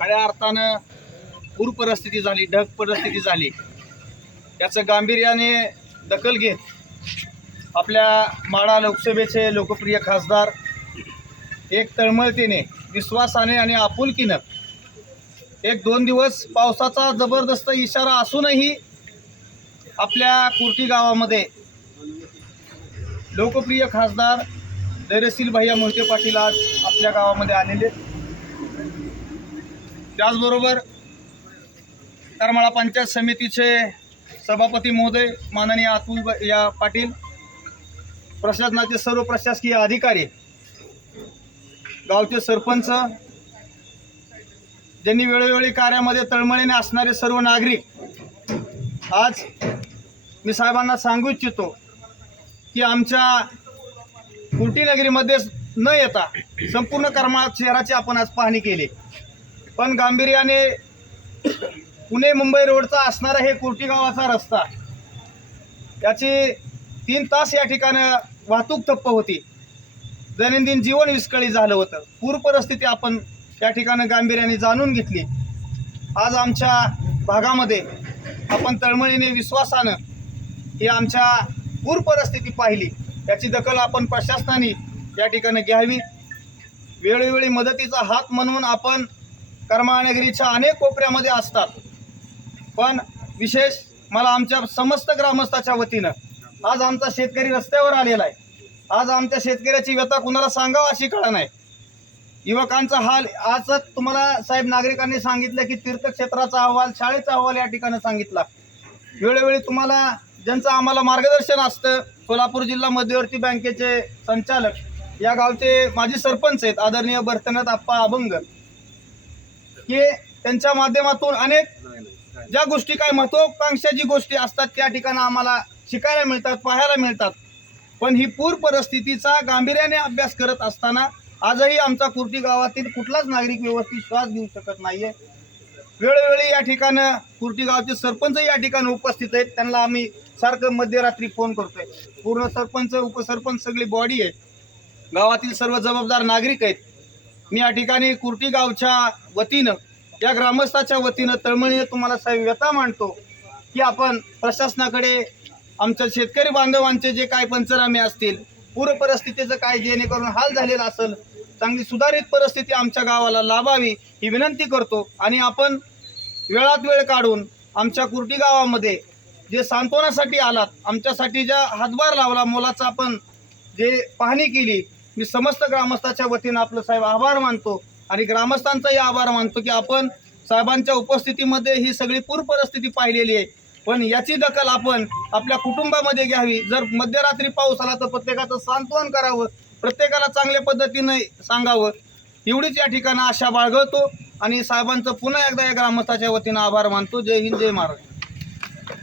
खऱ्या अर्थानं पूर परिस्थिती झाली ढग परिस्थिती झाली याचं गांभीर्याने दखल घेत आपल्या माळा लोकसभेचे लोकप्रिय खासदार एक तळमळतेने विश्वासाने आणि आपुलकीनं एक दोन दिवस पावसाचा जबरदस्त इशारा असूनही आपल्या कुर्टी गावामध्ये लोकप्रिय खासदार दरसील भैया मोहिते पाटील आज आपल्या गावामध्ये आलेले आहेत. त्याचबरोबर करमाळा पंचायत समितीचे सभापती महोदय माननीय अतुल या पाटील प्रशासनाचे सर्व प्रशासकीय अधिकारी गावचे सरपंच ज्यांनी वेळोवेळी कार्यामध्ये तळमळीने असणारे सर्व नागरिक आज मी साहेबांना सांगू इच्छितो की आमच्या कुर्टीनगरीमध्ये न येता संपूर्ण करमाळा शहराची आपण आज पाहणी केली. पण गांभीर्याने पुणे मुंबई रोडचा असणारा हे कुर्टीगावाचा रस्ता याची तीन तास या ठिकाणं वाहतूक ठप्प होती. दैनंदिन जीवन विस्कळीत झालं होतं. पूर परिस्थिती आपण या ठिकाणं गांभीर्याने जाणून घेतली. आज आमच्या भागामध्ये आपण तळमळीने विश्वासानं ही आमच्या पूर परिस्थिती पाहिली. याची दखल आपण प्रशासनाने या ठिकाणी घ्यावी. वेळोवेळी मदतीचा हात म्हणून आपण कर्मानगरीच्या अनेक कोपऱ्यामध्ये असतात. पण विशेष मला आमच्या समस्त ग्रामस्थाच्या वतीनं आज आमचा शेतकरी रस्त्यावर आलेला आहे. आज आमच्या शेतकऱ्याची व्यथा कुणाला सांगावं अशी कळा नाही. युवकांचा हाल आज तुम्हाला साहेब नागरिकांनी सांगितलं की तीर्थक्षेत्राचा अहवाल शाळेचा अहवाल या ठिकाणी सांगितला. वेळोवेळी तुम्हाला ज्यांचं आम्हाला मार्गदर्शन असतं सोलापूर जिल्हा मध्यवर्ती बँकेचे संचालक या गावचे माजी सरपंच आहेत आदरणीय बर्तनाथ आप्पा अभंग. की त्यांच्या माध्यमातून अनेक ज्या गोष्टी काय महत्वाकांक्षा जी गोष्टी असतात त्या ठिकाणी आम्हाला शिकायला मिळतात पाहायला मिळतात. पण ही पूर परिस्थितीचा गांभीर्याने अभ्यास करत असताना आजही आमचा कुर्टी गावातील कुठलाच नागरिक व्यवस्थित श्वास घेऊ शकत नाहीये. वेळोवेळी या ठिकाणं कुर्टी गावचे सरपंच या ठिकाणी उपस्थित आहेत. त्यांना आम्ही सारखं मध्यरात्री फोन करतोय. पूर्ण सरपंच उपसरपंच सगळी बॉडी आहे. गावातील सर्व जबाबदार नागरिक आहेत. मी या ठिकाणी कुर्टी गावच्या वतीनं या ग्रामस्थाच्या वतीनं तळमळीने तुम्हाला साहेब व्यथा मांडतो की आपण प्रशासनाकडे आमच्या शेतकरी बांधवांचे जे काय पंचनामे असतील पूर परिस्थितीचं काय जेणेकरून हाल झालेला असेल चांगली सुधारित परिस्थिती आमच्या गावाला लाभावी ही विनंती करतो. आणि आपण वेळात वेळ काढून आमच्या कुर्टी गावामध्ये जे सांत्वनासाठी आलात आमच्यासाठी ज्या हातभार लावला मोलाचा आपण जे पाहणी केली मी समस्त ग्रामस्थाच्या वतीनं आपलं साहेब आभार मानतो आणि ग्रामस्थांचाही आभार मानतो की आपण साहेबांच्या उपस्थितीमध्ये ही सगळी पूर परिस्थिती पाहिलेली आहे. पण याची दखल आपण आपल्या कुटुंबामध्ये घ्यावी. जर मध्यरात्री पाऊस आला तर प्रत्येकाचं सांत्वन करावं. प्रत्येकाला चांगल्या पद्धतीने सांगावं. एवढीच या ठिकाणी आशा बाळगतो आणि साहेबांचं पुन्हा एकदा या ग्रामस्थाच्या वतीनं आभार मानतो. जय हिंद जय महाराष्ट्र.